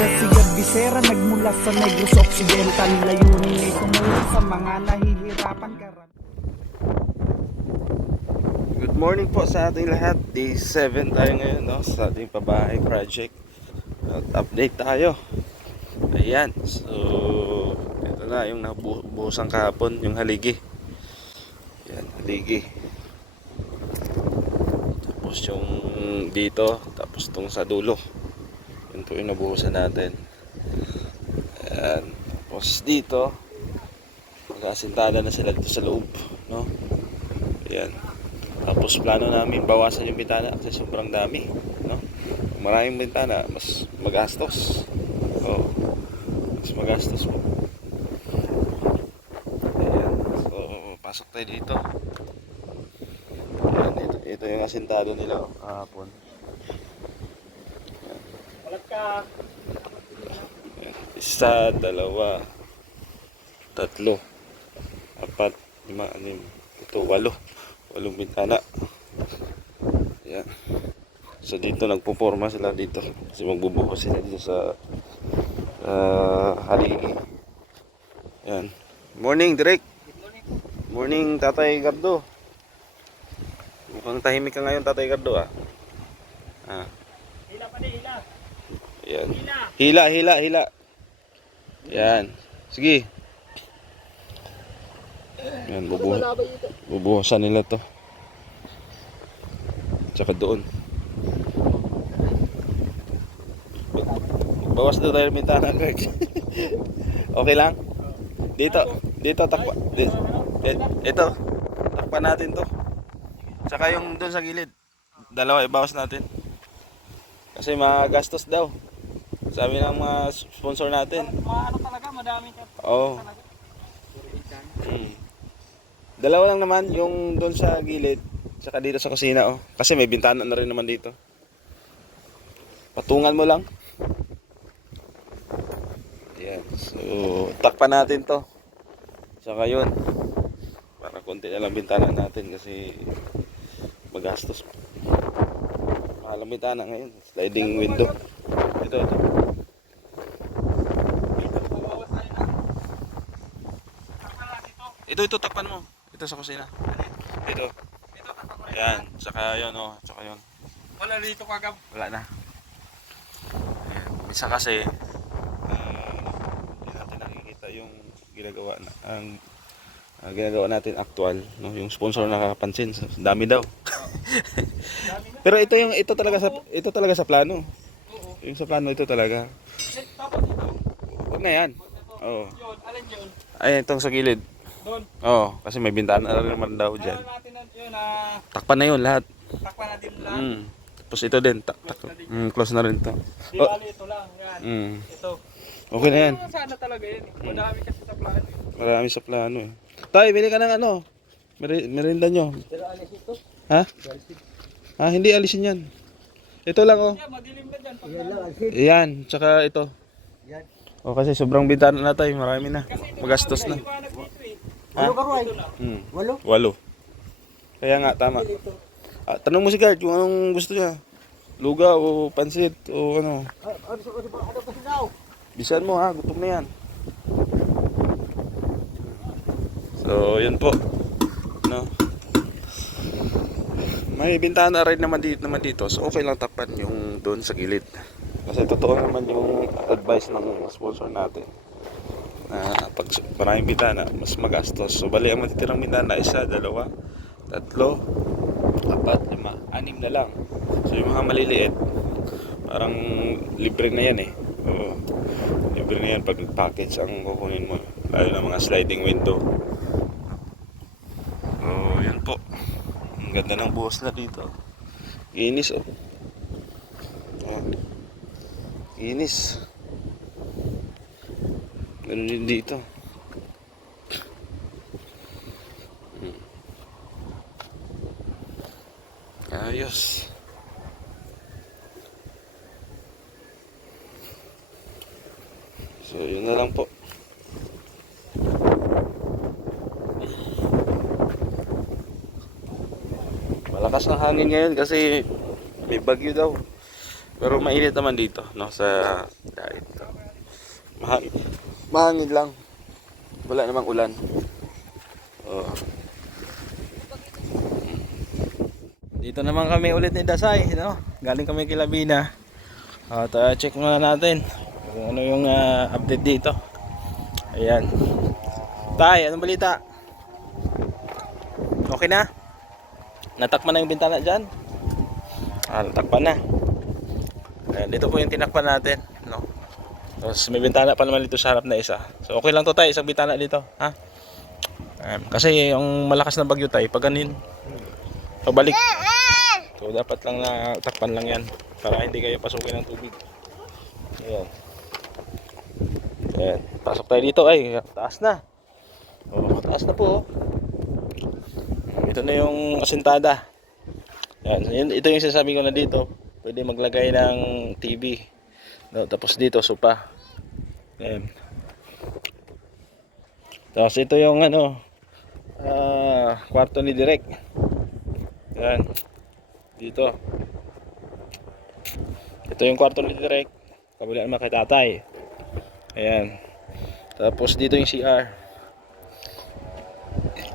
siya si Bisera, nagmula sa Negros Occidental. Layunin ay tumulong sa mga nahihirapan karamihan. Good morning po sa ating lahat. Day 7 tayo ngayon, no, sa ating pabahay project. At update tayo. Ayan. So, ito na yung nabuhusan kahapon, yung haligi. Ayan, haligi. Tapos yung dito, tapos itong sa dulo. Yun po yung nabuhusan natin. Ayan. Tapos dito, mag-asintada na sila dito sa loob, no? Ayan. Tapos plano namin bawasan yung bintana kasi sobrang dami, no? Kung maraming bintana, mas magastos. Oh, mas magastos po. Ayan. So, pasok tayo dito. Ayan, ito yung asintado nila kahapon. Isa, dalawa, tatlo, apat, lima, anim, ito, walo. Walong bintana. Ayan. So dito nagpuporma sila dito kasi magbubuhos sila dito sa haligi. Ayan. Morning, Direk. Morning, Tatay Gardo. Mukhang tahimik ka ngayon, Tatay Gardo, ah. Hila pa din, hila. Ayan. Hila. Ayan. Sige. Ayan, bubuhosan nila to. Tsaka doon. Bawas na tayo ng bintana, Greg. Okay lang? Dito takpa. Ito. Takpan natin to. Tsaka yung doon sa gilid. Dalawa ibawas natin. Kasi magastos daw. Sabi ng mga sponsor natin. Ano talaga, madami ka. Oo. Dalawa lang naman, yung doon sa gilid, saka dito sa kusina, oh. Kasi may bintana na rin naman dito. Patungan mo lang. Ayan. So, takpan natin to. Saka yun. Para konti na lang bintana natin kasi magastos. Mahal ang bintana ngayon. Sliding window. Ito. Ito, takpan mo. Ito sa kusina. Ito. Ayan, saka yun, oh, saka yun. Wala dito kagab. Wala na. Ayan, minsan kasi hindi natin nakikita yung ginagawa na ginagawa natin actual, no, yung sponsor nakapansin. Dami daw. Pero ito talaga sa plano. Yung sa plano ito talaga. Huwag na yan. Oo. Alin yun? Ay, itong sa gilid. Doon. Oo, kasi may bintana na rin naman daw dyan. Natin yun, Takpan na yun lahat. takpan natin lang. Tapos ito din, close na rin to. Di bali, ito lang. Yan. Ito. Okay na yan. Sana talaga yan. Madami kasi sa plano. Marami sa plano eh. Tay, bili ka ng ano? Merinda nyo. Pero alis ito. Ha? Hindi alisin yan. Ito lang oh. Yeah, madilim na dyan. Yan, tsaka ito. Yan. O kasi sobrang bintana na tayo, marami na. Magastos na. Walo ka ruay? Walo. Kaya nga, tama. Tanong mo si Gart kung anong gusto niya. Luga o pansit o ano. Ano kasi daw? Bisan mo ha, gutom na yan. So, yun po. No. May bintana rin naman dito. So, okay lang takpan yung doon sa gilid. Kasi totoo naman yung advice ng sponsor natin. Pag maraming bintana, mas magastos. So, bali ang matitirang bintana, isa, dalawa, tatlo, apat, lima, anim na lang. So, yung mga maliliit, parang libre na yan eh. Oo. Libre na yan pag package ang kukunin mo. Lalo na mga sliding window. So, yun po. Ang ganda ng buhos na dito. Inis oh. Inis. Ganun din dito. Ayos. So, yun na lang po. Malakas ang hangin ngayon kasi may bagyo daw. Pero mainit naman dito, no, sa diet. Mahangin lang. Wala namang ulan. Oh. Dito naman kami ulit ni Dasay, no? Galing kami kay Labina. At check muna natin kung ano yung update dito. Ayan. Tay, anong balita? Okay na? Natakpan na yung bintana dyan? Natakpan na. Ayan, dito po yung tinakpan natin, no? Tapos may bintana pa naman dito sa harap na isa. So okay lang to tayo, isang bintana dito, ha? Kasi yung malakas na bagyo tayo, pag ganin, pabalik. So dapat lang na takpan lang yan para hindi kayo pasukin ng tubig. Ayan. Ayan. Pasok tayo dito, ay taas na. Taas na po. Ito na yung asentada. Ayan. Ito yung sinasabi ko na dito. Pwede maglagay ng TV. No, tapos dito sopa. Ayan. Tapos ito yung kwarto ni Direk. Ayan. Dito. Ito yung kwarto ni Direk. Kabila naman kay tatay. Ayan. Tapos dito yung CR.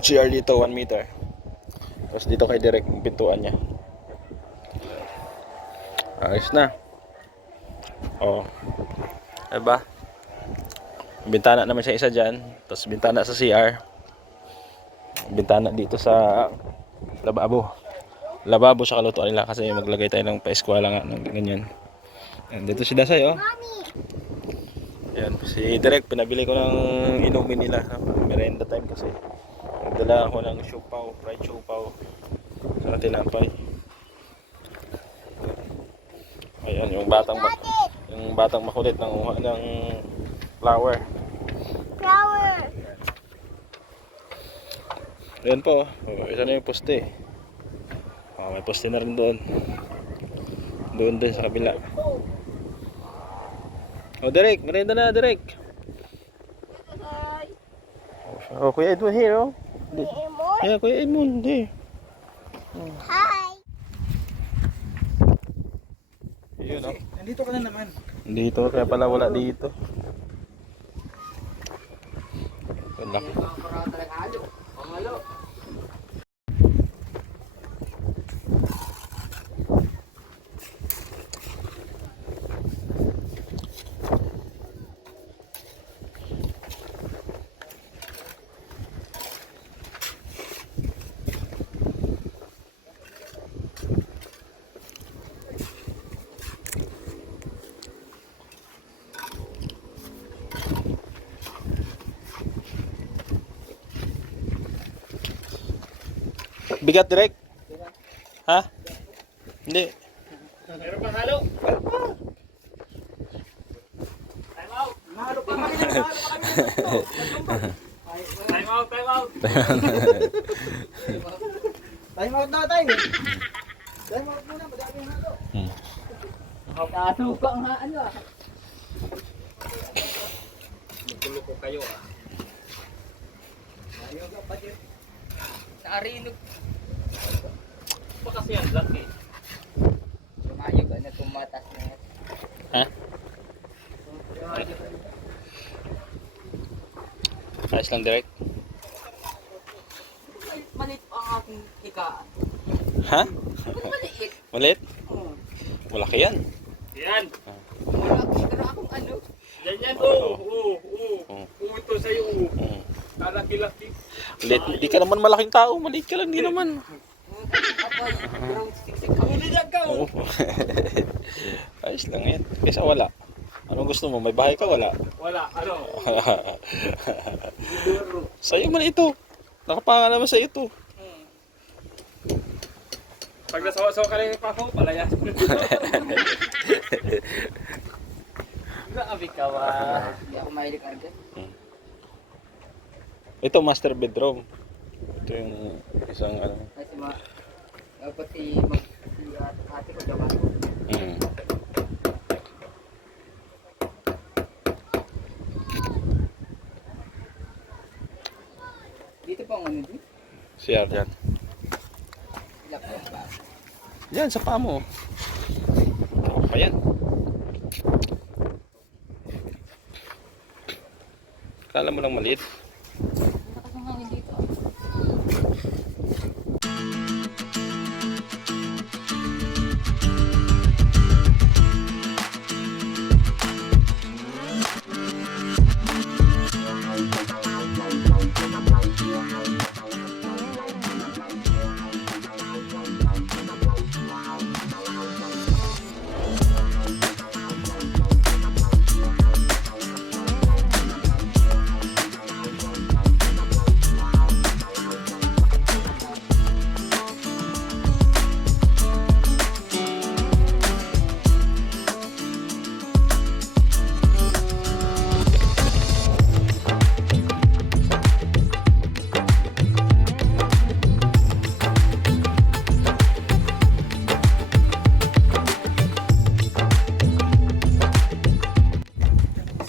CR dito 1 meter. Tapos dito kay Direk yung pintuan niya. Ayos na. Oh. Diba? Bintana naman siya isa dyan. Tapos bintana sa CR. Bintana dito sa lababo sa kalutuan nila kasi maglagay tayo ng pa-eskwela nga ng ganyan. Ayan, dito si Dasay, oh. Ayan, si Direk, pinabili ko ng inumin nila, no? Merenda time kasi. Nagdala ako ng siopaw, fried siopaw sa tinapay. Ayan, yung batang makulit nanguha ng flower. Ayan po, isa na yung poste. May poste na rin doon. Doon din sa kabila. Direk, merenda na, Direk. Kuya Edmond here, oh. Yeah, Kuya Edmond, there. Hi! Yun, oh. Nandito ka na naman. Dito, kaya pala wala dito. Wala. Bigat, Direk? Ha? Hindi. Meron pang halo. Mahalo pa kami na, mahalo pa kami na. Time out, time out. Time out na tayo. Time out muna, madami yung halo. Kasuka nga ano ah. Maguloko kayo ah. Sa arinog. Pa kasi yan, laki. Sumayog na tumatas na yan. Ha? Ayos lang, Direk. Malit pa ang aking hikaan. Ha? Maliit. Maliit? Malaki yan. Yan. Pero akong ano. Yan yan. Oo. Ito sa'yo. Kalaki-laki. Maliit. Hindi ka naman malaking tao. Maliit ka lang, hindi naman. Abay, ground stick. Ang ulilag ka. Oo. Ayos lang yan. Kaysa wala. Anong gusto mo? May bahay ka? Wala. Wala. Ano? Sa'yo man ito. Nakapanga naman sa ito. Pag nasawa-sawa ka lang yung pako, palayas. Grabe ka ba? Hindi ako mahilig agad. Ito master bedroom. Ito yung isang ano. Kasi dapat si ate ko daw ako. Dito pa ang ano din? CR yan. Laptop ba? Yan, sa paa mo. Ayan. Kala mo lang maliit. Lakas ng hangin dito.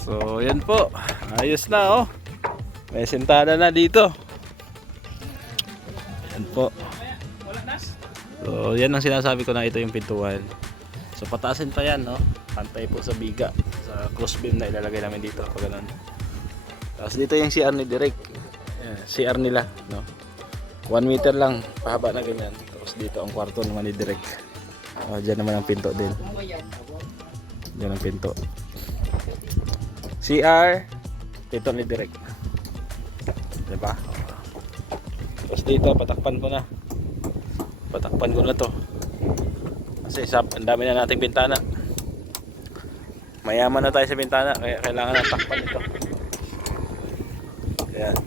So yan po, ayos na oh. May sentana na dito. Yan po. So yan ang sinasabi ko na ito yung pintuan. So pataasin pa yan, no? Pantay po sa biga, sa crossbeam na ilalagay namin dito, pag ganun. Tapos dito yung CR ni Direk. Yan, CR nila, no? 1 meter lang, pahaba na ganyan. Tapos dito ang kwarto naman ni Direk. Diyan naman ang pinto din. Diyan ang pinto. CR, dito ni Direk. Diba? Tapos dito, patakpan ko na. Patakpan ko na to. Kasi ang dami na nating bintana. Mayaman na tayo sa bintana, kaya kailangan na takpan ito. Ayan.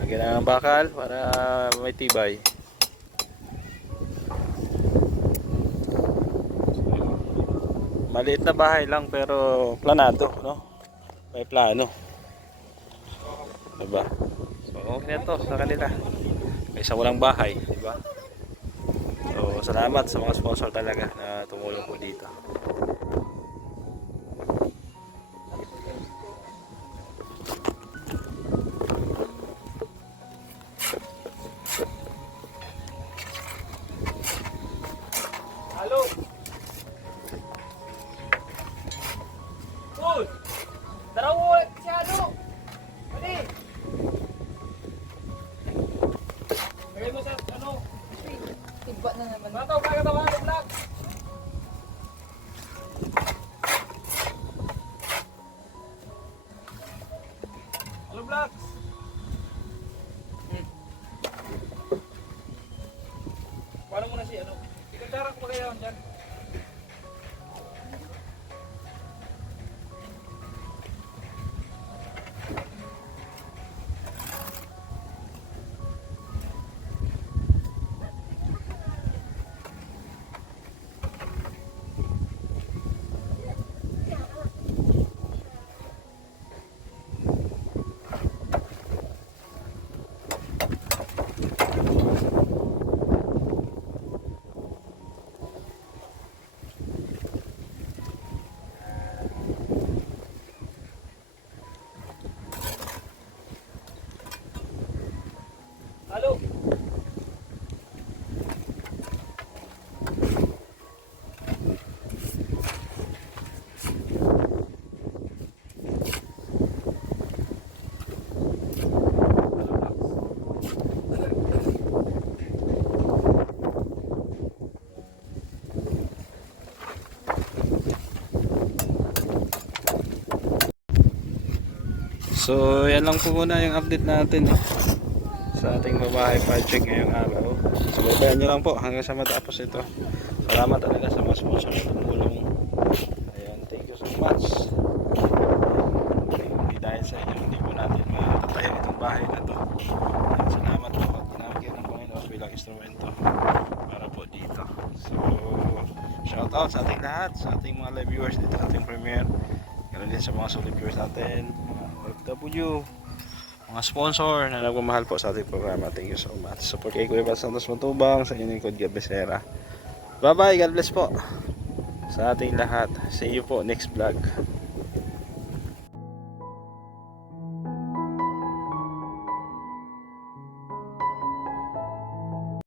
Lagyan ng bakal para may tibay. Maliit na bahay lang pero planado, no? May plano. Diba? So okay na to sa kanila. Kaysa walang bahay, diba? So salamat sa mga sponsor talaga na tumulong po dito. Halo. Uy. Tarawo si Halo. Dali. Bigay mo sa ano? Tiba na naman. Mataw ka tawa ng vlog. Halo vlog. Paano mo na si ano? Ikagdarak ko kaya dyan. Halo. So yan lang po muna yung update natin sa ating babahay project ngayong araw. So babayan nyo lang po hanggang sa matapos ito. Salamat talaga sa mga sponsor na tumulong. Ayan, thank you so much. Hindi dahil sa inyo, hindi po natin matatayo itong bahay na to. At salamat po at ginamit kayo ng Panginoon bilang instrumento para po dito. So shout out sa ating lahat, sa ating mga live viewers dito sa ating premiere. Ganoon din sa mga solid viewers natin, mga OFW, mga sponsor na nagmamahal po sa ating programa. Thank you so much. Support kay Kuya Bas Santos Matubang, sa inyong Kod Gabesera. Bye bye, God bless po sa ating lahat. See you po next vlog.